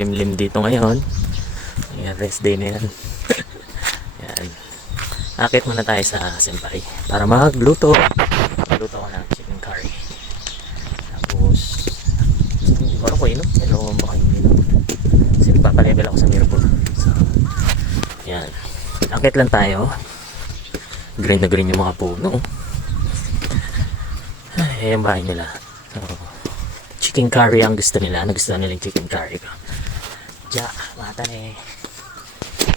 Limlim dito ngayon. Ayan, rest day na yan. Ayan. Akit muna tayo sa Senpai para magluto. Magluto ko ng chicken curry. Tapos, parang ko inom. Pero baka inom. Kasi nagpapalevel ako sa Mirror. So, ayan. Akit lang tayo. Green na green yung mga puno. Ay, yung bahay nila. So, chicken curry ang gusto nila. Nagustuhan nila yung chicken curry ko. Diya, mata na eh.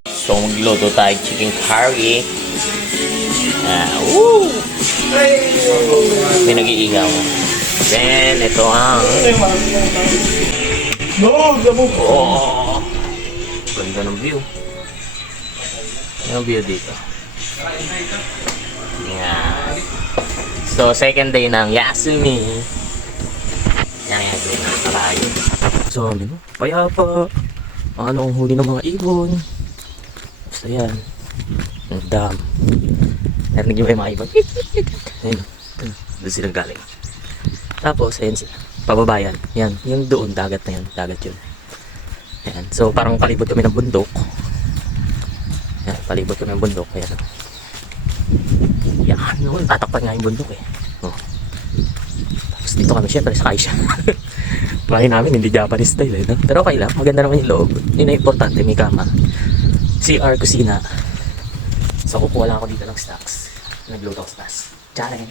So, magluto tayo chicken curry. Woo! May nag-iigaw. Then, ito ang... Oh! Ganda ng view. Yung view dito. Yan. So, second day ng Yasumi. Yan, day ng kalayo. So, payapa. Ano ang huli ng mga ibon. Basta yan. Ang dam. Narinig nyo ba yung mga ibon? Ayun. Doon silang galing. Tapos, ayun sila. Pababayan. Yan. Yung doon, dagat na yan. Dagat yun. Yan. So, parang palibot kami ng bundok. Yan. Palibot kami ng bundok. Ayan. Yan. Tatakpan nga yung bundok eh. Oh. Tapos dito kami syempre sa Kaisha. Bahay namin hindi Japanese style eh, no? Pero okay lang, maganda naman yung loob. Yun na importante, may kama, CR, kusina. So kukuha lang ako dito ng snacks. Nagluto ko sa taas. Tiyare!